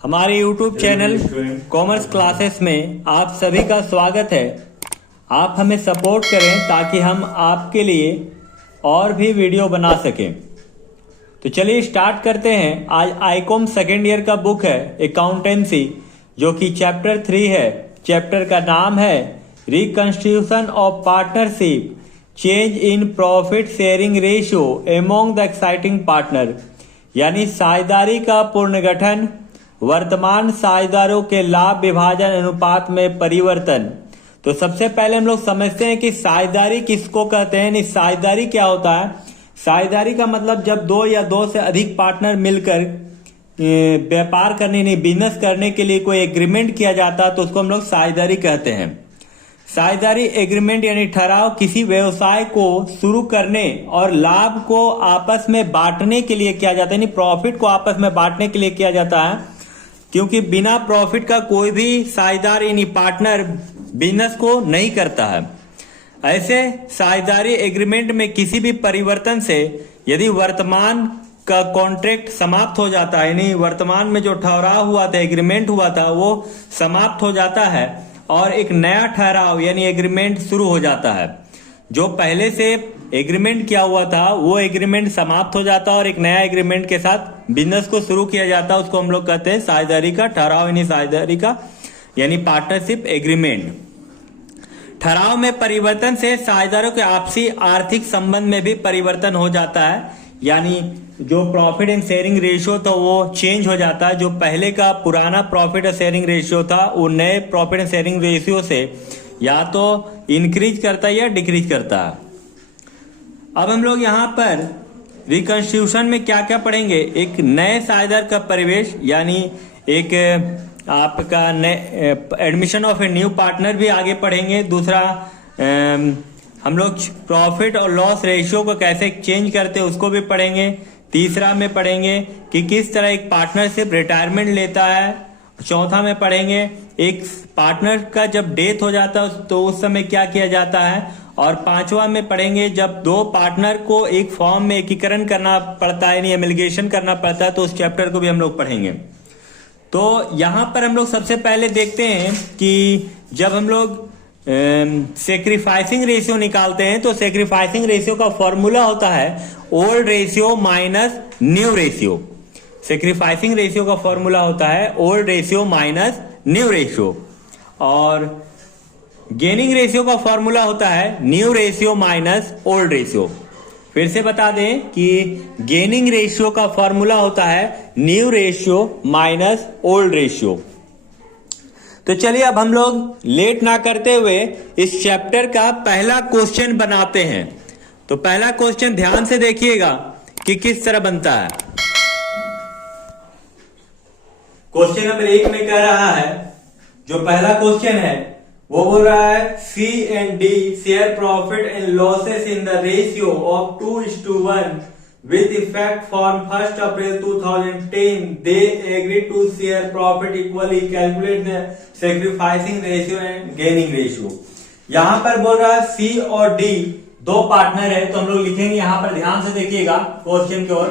हमारे YouTube channel commerce classes में आप सभी का स्वागत है। आप हमें सपोर्ट करें ताकि हम आपके लिए और भी वीडियो बना सकें। तो चलिए स्टार्ट करते हैं। आज आईकॉम सेकेंड ईयर का बुक है अकाउंटेंसी, जो कि चैप्टर 3 है। चैप्टर का नाम है reconstitution of partnership, change in profit sharing ratio among the exciting partner, यानी साझेदारी का पुनर्गठन, वर्तमान साझेदारों के लाभ विभाजन अनुपात में परिवर्तन। तो सबसे पहले हम लोग समझते हैं कि साझेदारी किसको कहते हैं। नहीं, साझेदारी क्या होता है। साझेदारी का मतलब जब दो या दो से अधिक पार्टनर मिलकर व्यापार करने, नहीं बिजनेस करने के लिए कोई एग्रीमेंट किया जाता है तो उसको हम लोग साझेदारी कहते हैं। साझेदारी एग्रीमेंट यानी ठहराव किसी व्यवसाय को शुरू करने और लाभ को आपस में बांटने के लिए किया जाता है, यानी प्रॉफिट को आपस में बांटने के लिए किया जाता है, क्योंकि बिना प्रॉफिट का कोई भी साझेदार यानी पार्टनर बिजनेस को नहीं करता है। ऐसे साझेदारी एग्रीमेंट में किसी भी परिवर्तन से यदि वर्तमान का कॉन्ट्रैक्ट समाप्त हो जाता है, यानी वर्तमान में जो ठहराव हुआ था, एग्रीमेंट हुआ था, वो समाप्त हो जाता है और एक नया ठहराव यानी एग्रीमेंट शुरू हो जाता है। जो पहले से एग्रीमेंट किया हुआ था वो एग्रीमेंट समाप्त हो जाता है और एक नया एग्रीमेंट के साथ बिजनेस को शुरू किया जाता है। उसको हम लोग कहते हैं साझेदारी का ठहराव, यानी साझेदारी का यानी पार्टनरशिप एग्रीमेंट। ठहराव में परिवर्तन से साझेदारों के आपसी आर्थिक संबंध में भी परिवर्तन हो जाता है, यानी जो प्रॉफिट एंड शेयरिंग रेशियो था वो चेंज हो जाता है। जो पहले का पुराना प्रॉफिट एंड शेयरिंग रेशियो था वो नए प्रॉफिट एंड शेयरिंग रेशियो से या तो इंक्रीज करता है या डिक्रीज करता है। अब हम लोग यहाँ पर रिकंस्टिट्यूशन में क्या क्या पढ़ेंगे। एक नए साझेदार का परिवेश, यानी एक आपका admission of a new partner भी आगे पढ़ेंगे। दूसरा हम लोग प्रॉफिट और लॉस रेशियो को कैसे चेंज करते हैं उसको भी पढ़ेंगे। तीसरा में पढ़ेंगे कि किस तरह एक पार्टनरशिप रिटायरमेंट लेता है। चौथा में पढ़ेंगे एक पार्टनर का जब डेथ हो जाता है तो उस समय क्या किया जाता है। और पांचवा में पढ़ेंगे जब दो पार्टनर को एक फॉर्म में एकीकरण करना पड़ता है, यानी एमलगेशन करना पड़ता है, तो उस चैप्टर को भी हम लोग पढ़ेंगे। तो यहां पर हम लोग सबसे पहले देखते हैं कि जब हम लोग सेक्रीफाइसिंग रेशियो निकालते हैं तो सेक्रीफाइसिंग रेशियो का फॉर्मूला होता है old ratio minus new ratio. Sacrificing ratio का फॉर्मूला होता है old ratio minus new ratio. और गेनिंग रेशियो का फॉर्मूला होता है new ratio minus old ratio. फिर से बता दें कि गेनिंग रेशियो का फॉर्मूला होता है new ratio minus old ratio. तो चलिए अब हम लोग लेट ना करते हुए इस चैप्टर का पहला क्वेश्चन बनाते हैं। तो पहला क्वेश्चन ध्यान से देखिएगा कि किस तरह बनता है। क्वेश्चन नंबर 1 में कह रहा है, जो पहला क्वेश्चन है वो बोल रहा है C and D share profit and losses in the ratio of 2:1 with effect from 1st April 2010 they agree to share profit equally, calculate the sacrificing ratio and gaining ratio। यहां पर बोल रहा है सी और डी दो पार्टनर है, तो हम लोग लिखेंगे यहां पर, ध्यान से देखिएगा क्वेश्चन की ओर।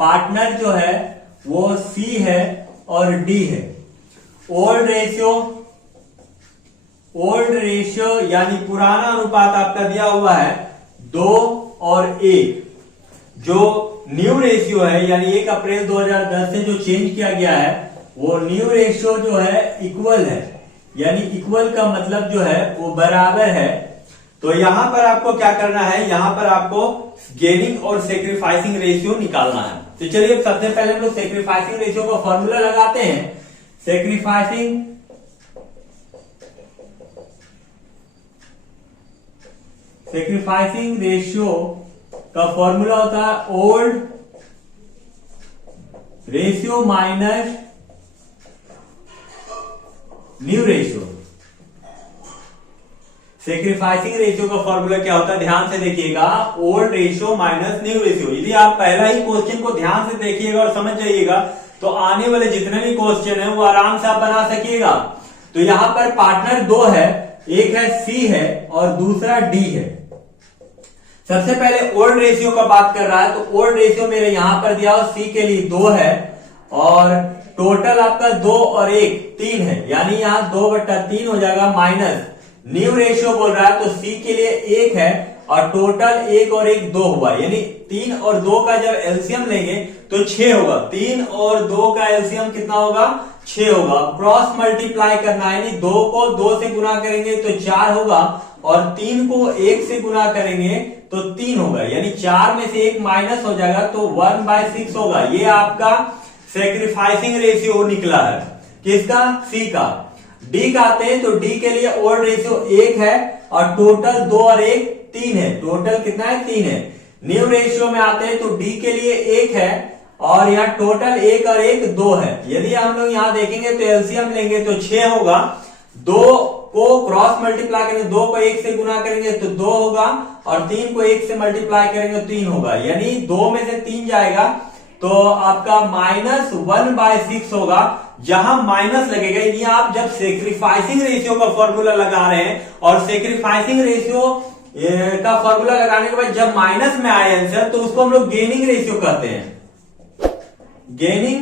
पार्टनर जो है वो सी है और डी है। ओल्ड रेशियो यानी पुराना अनुपात आपका दिया हुआ है 2 और 1। जो न्यू रेशियो है यानी 1 अप्रैल 2010 से जो चेंज किया गया है वो न्यू रेशियो जो है इक्वल है, यानी इक्वल का मतलब जो है वो बराबर है। तो यहां पर आपको क्या करना है, यहां पर आपको गेनिंग और सेक्रीफाइसिंग रेशियो निकालना है। तो चलिए सबसे पहले हम लोग सेक्रीफाइसिंग रेशियो का फॉर्मूला लगाते हैं। सेक्रीफाइसिंग रेशियो का फॉर्मूला होता है old ratio minus new ratio. Sacrificing ratio का फॉर्मूला क्या होता है, ध्यान से देखिएगा, old ratio minus new ratio. यदि आप पहला ही क्वेश्चन को ध्यान से देखिएगा और समझ जाइएगा तो आने वाले जितने भी क्वेश्चन है वो आराम से आप बना सकिएगा। तो यहां पर पार्टनर 2 है, एक है सी है और दूसरा डी है। सबसे पहले ओल्ड रेशियो का बात कर रहा है, तो ओल्ड रेशियो मेरे यहां पर दिया हो सी के लिए 2 है और टोटल आपका 2 और 1 3 है, यानी यहाँ 2/3 हो जाएगा, माइनस न्यू रेशियो बोल रहा है तो सी के लिए 1 है और टोटल 1 और 1 2 हुआ, यानी 3 और 2 का जब एलसीएम लेंगे तो 6 होगा। 3 और 2 का एलसीएम कितना होगा? 6 होगा। क्रॉस मल्टीप्लाई करना है, यानी 2 को 2 से गुना करेंगे तो 4 होगा और 3 को 1 से गुना करेंगे तो 3 होगा, यानी 4 में से 1 माइनस हो जाएगा तो 1/6 होगा। ये आपका सेक्रीफाइसिंग रेशियो निकला है। किसका? सी का। डी का आते हैं तो डी के लिए ओड रेशियो 1 है और टोटल 2 और 1 3 है। टोटल कितना है? 3 है। न्यू रेशियो में आते हैं तो डी के लिए 1 है और यहाँ टोटल 1 और 1 2 है। यदि हम लोग यहाँ देखेंगे तो एलसीएम लेंगे तो 6 होगा। 2 को क्रॉस मल्टीप्लाई करेंगे, 2 को 1 से गुना करेंगे तो 2 होगा और 3 को 1 से मल्टीप्लाई करेंगे तो 3 होगा, यानी 2 में से 3 जाएगा तो आपका -1/6 होगा। जहां माइनस लगेगा, यानी आप जब सेक्रीफाइसिंग रेशियो का फॉर्मूला लगा रहे हैं और सेक्रीफाइसिंग रेशियो का फॉर्मूला लगाने के बाद जब माइनस में आए आंसर तो उसको हम लोग गेनिंग रेशियो कहते हैं। गेनिंग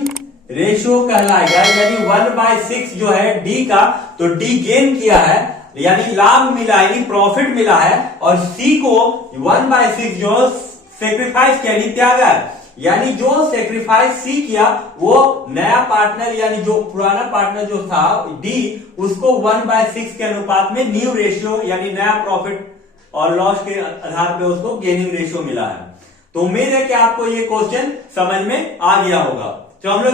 रेशियो कहलाएगा, यानी 1/6 जो है डी का, तो डी गेन किया है यानी लाभ मिला, यानी प्रॉफिट मिला है, और सी को 1/6 जो सेक्रीफाइस किया यानी त्यागा है, यानी जो सेक्रीफाइस सी किया वो नया पार्टनर यानी जो पुराना पार्टनर जो था डी, उसको 1/6 के अनुपात में न्यू रेशियो यानी नया प्रॉफिट और लॉस के आधार पे उसको गेनिंग रेशियो मिला है। तो उम्मीद है कि आपको ये क्वेश्चन समझ में आ गया होगा। तो हम लोग